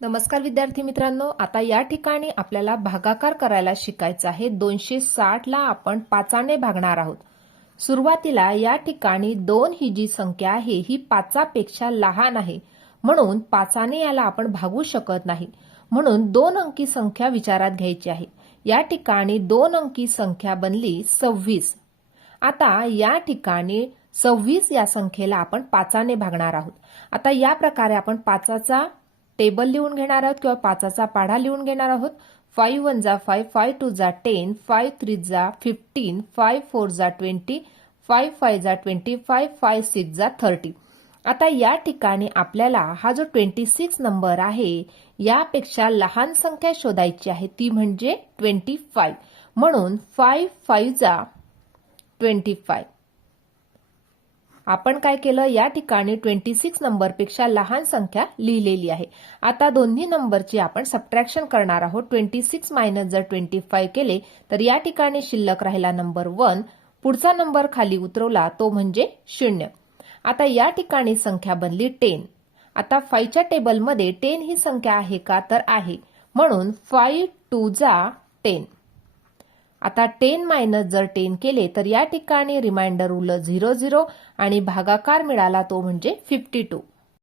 नमस्कार विद्यार्थी मित्रांनो आता या ठिकाणी आपल्याला भागाकार करायला शिकायचं आहे. दोनशे साठला आपण पाचाने भागणार आहोत. सुरुवातीला या ठिकाणी दोन ही जी संख्या आहे ही पाचापेक्षा लहान आहे. म्हणून पाचाने याला आपण भागू शकत नाही. म्हणून दोन अंकी संख्या विचारात घ्यायची आहे. या ठिकाणी दोन अंकी संख्या बनली सव्वीस. आता या ठिकाणी सव्वीस या संख्येला आपण पाचाने भागणार आहोत. आता या प्रकारे आपण पाचाचा टेबल लिहून घेणार आहोत किंवा पाचाचा पाढा लिहून घेणार आहोत. फाईव्ह वन जा फाईव्ह फाईव्ह टू जा टेन फाईव्ह थ्री जा फिफ्टीन फाईव्ह फोर जा ट्वेंटी फाईव्ह फाय जा ट्वेंटी फाईव्ह फाय सिक्स जा थर्टी. आता या ठिकाणी आपल्याला हा जो ट्वेंटी सिक्स नंबर आहे यापेक्षा लहान संख्या शोधायची आहे ती म्हणजे ट्वेंटी फाईव्ह. म्हणून फाईव्ह फाईव्ह जा ट्वेंटी फाईव्ह. आपण काय केलं? या ठिकाणी ट्वेंटी सिक्स नंबरपेक्षा लहान संख्या लिहिलेली आहे. आता दोन्ही नंबरची आपण सबट्रॅक्शन करणार आहोत. ट्वेंटी सिक्स मायनस जर ट्वेंटी फाईव्ह केले तर या ठिकाणी शिल्लक राहिला नंबर वन पुढचा नंबर खाली उतरवला तो म्हणजे शून्य. आता या ठिकाणी संख्या बनली टेन आता फायच्या टेबलमध्ये टेन ही संख्या आहे का? तर आहे. म्हणून फाईव्ह टू जा टेन आता टेन मायनस जर टेन केले तर या ठिकाणी रिमाइंडर उरलं झिरो झिरो आणि भागाकार मिळाला तो म्हणजे फिफ्टी टू.